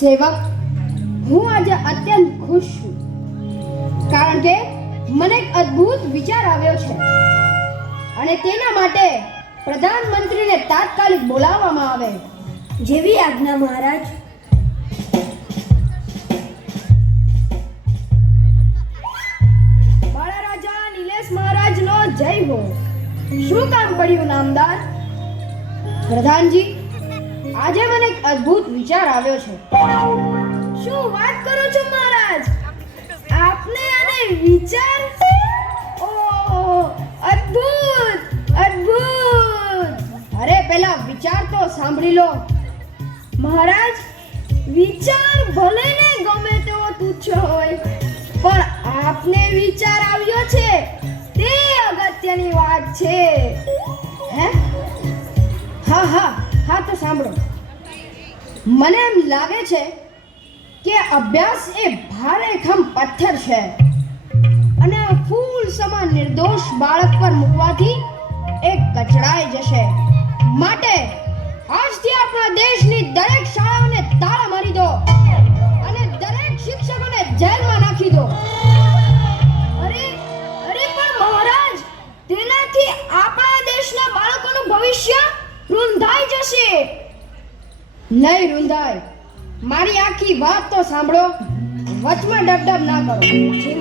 સેવક, હું આજે અત્યંત ખુશ છું કારણ કે મને એક અદ્ભુત વિચાર આવ્યો છે અને તેના માટે પ્રધાનમંત્રીને તાત્કાલિક બોલાવવામાં આવે. જેવી આજ્ઞા મહારાજ. મારા રાજા નિલેશ મહારાજનો જય હો. શું કામ પડ્યું નામદાર? પ્રધાનજી, આજે મને એક અદ્ભુત વિચાર આવ્યો છે. શું વાત કરો છો મહારાજ? આપને આને વિચાર? ઓહ, અદ્ભુત અદ્ભુત! અરે પહેલા વિચાર તો સાંભળી લો. મહારાજ, વિચાર ભલે ને ગમે તેવો તુચ્છ હોય, પણ આપને વિચાર આવ્યો છે તે અગત્યની વાત છે. હે? હા તો સાંભળો. મને એમ લાગે છે કે અભ્યાસ એ ભારેખમ પથ્થર છે અને ફૂલ સમાન નિર્દોષ બાળક પર મૂકવાથી એ કચડાઈ જશે. માટે આજથી આપણા દેશની દરેક શાળાઓને તાળા મારી દો અને દરેક શિક્ષકોને જેલમાં નાખી દો. અરે પણ મહારાજ, તેનાથી આપણા દેશના બાળકોનું ભવિષ્ય રૂંધાઈ જશે. નહીં રૂંધાય. મારી આખી વાત તો સાંભળો. વચમાં ડબડબ ના કરો.